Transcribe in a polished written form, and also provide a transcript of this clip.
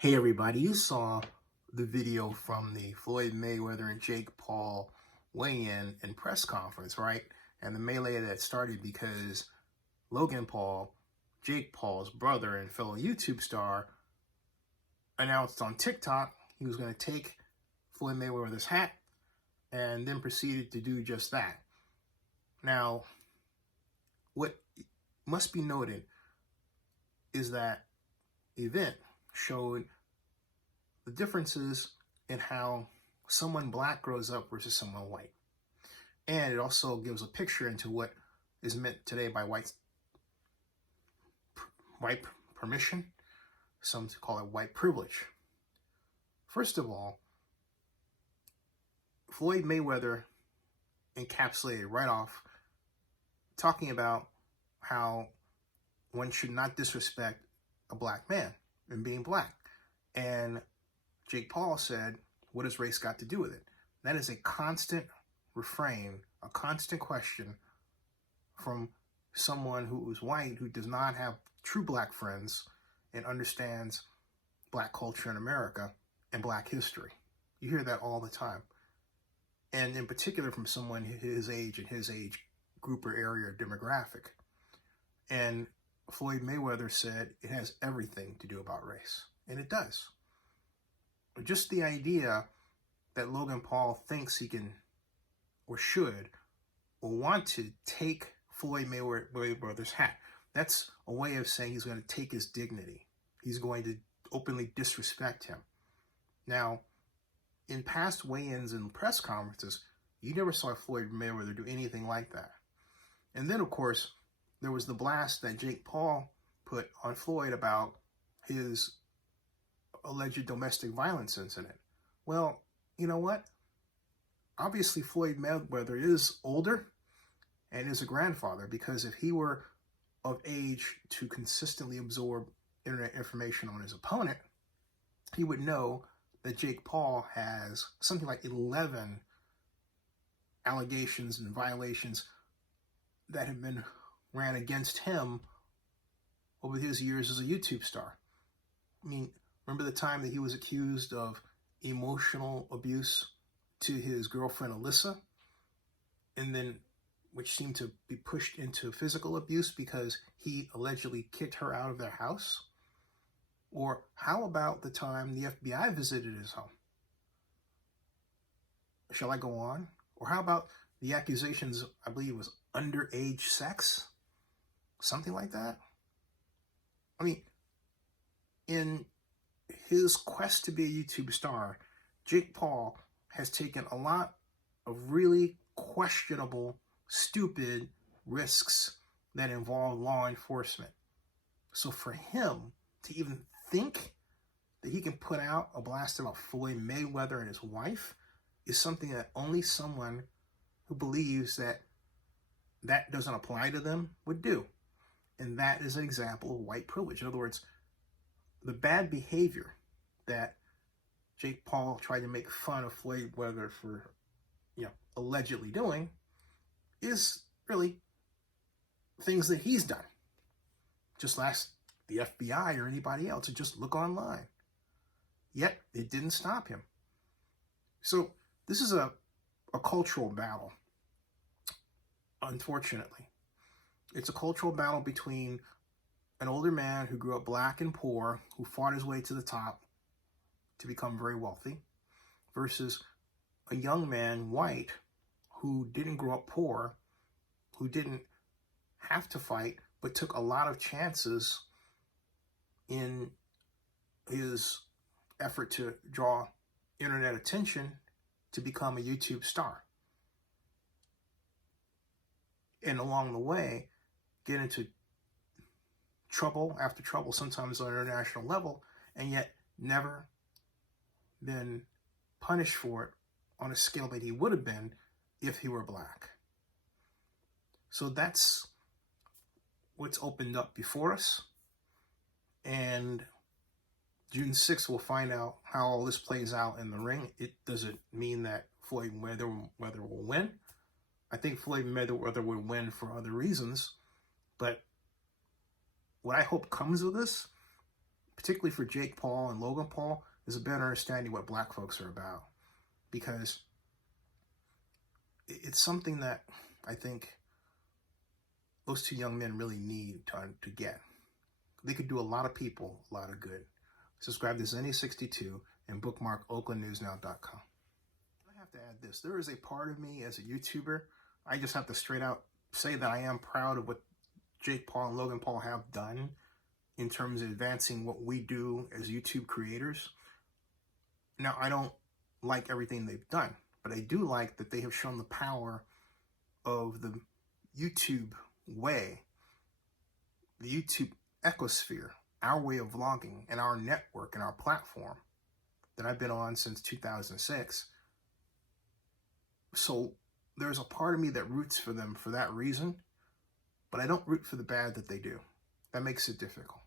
Hey everybody, you saw the video from the Floyd Mayweather and Jake Paul weigh-in and press conference, right? And the melee that started because Logan Paul, Jake Paul's brother and fellow YouTube star, announced on TikTok he was going to take Floyd Mayweather's hat and then proceeded to do just that. Now, what must be noted is that the event showed the differences in how someone black grows up versus someone white. And it also gives a picture into what is meant today by white permission. Some call it white privilege. First of all, Floyd Mayweather encapsulated right off talking about how one should not disrespect a black man and being black. And Jake Paul said, what has race got to do with it? That is a constant refrain, a constant question from someone who is white, who does not have true black friends and understands black culture in America and black history. You hear that all the time. And in particular from someone his age and his age group or area or demographic. And Floyd Mayweather said it has everything to do about race. And it does. Just the idea that Logan Paul thinks he can or should or want to take Floyd Mayweather's hat. That's a way of saying he's going to take his dignity. He's going to openly disrespect him. Now, in past weigh-ins and press conferences, you never saw Floyd Mayweather do anything like that. And then, of course, there was the blast that Jake Paul put on Floyd about his alleged domestic violence incident. Well, you know what? Obviously, Floyd Mayweather is older and is a grandfather, because if he were of age to consistently absorb internet information on his opponent, he would know that Jake Paul has something like 11 allegations and violations that have been ran against him over his years as a YouTube star. I mean, remember the time that he was accused of emotional abuse to his girlfriend, Alyssa? And then, which seemed to be pushed into physical abuse because he allegedly kicked her out of their house? Or how about the time the FBI visited his home? Shall I go on? Or how about the accusations, I believe it was underage sex? Something like that? I mean, in his quest to be a YouTube star, Jake Paul has taken a lot of really questionable, stupid risks that involve law enforcement. So for him to even think that he can put out a blast about Floyd Mayweather and his wife is something that only someone who believes that that doesn't apply to them would do. And that is an example of white privilege. In other words, the bad behavior that Jake Paul tried to make fun of Floyd Mayweather for, allegedly doing is really things that he's done. Just ask the FBI or anybody else, and just look online. Yet it didn't stop him. So this is a cultural battle, unfortunately. It's a cultural battle between an older man who grew up black and poor, who fought his way to the top to become very wealthy, versus a young man, white, who didn't grow up poor, who didn't have to fight, but took a lot of chances in his effort to draw internet attention to become a YouTube star. And along the way, get into trouble after trouble, sometimes on an international level, and yet never been punished for it on a scale that he would have been if he were black. So that's what's opened up before us. And June 6th, we'll find out how all this plays out in the ring. It doesn't mean that Floyd Mayweather will win. I think Floyd Mayweather would win for other reasons. But what I hope comes of this, particularly for Jake Paul and Logan Paul, is a better understanding what black folks are about. Because it's something that I think those two young men really need to get. They could do a lot of people a lot of good. Subscribe to Zenny62 and bookmark oaklandnewsnow.com. I have to add this. There is a part of me as a YouTuber, I just have to straight out say that I am proud of what Jake Paul and Logan Paul have done in terms of advancing what we do as YouTube creators. Now, I don't like everything they've done, but I do like that they have shown the power of the YouTube way, the YouTube ecosphere, our way of vlogging, and our network and our platform that I've been on since 2006. So there's a part of me that roots for them for that reason, but I don't root for the bad that they do. That makes it difficult.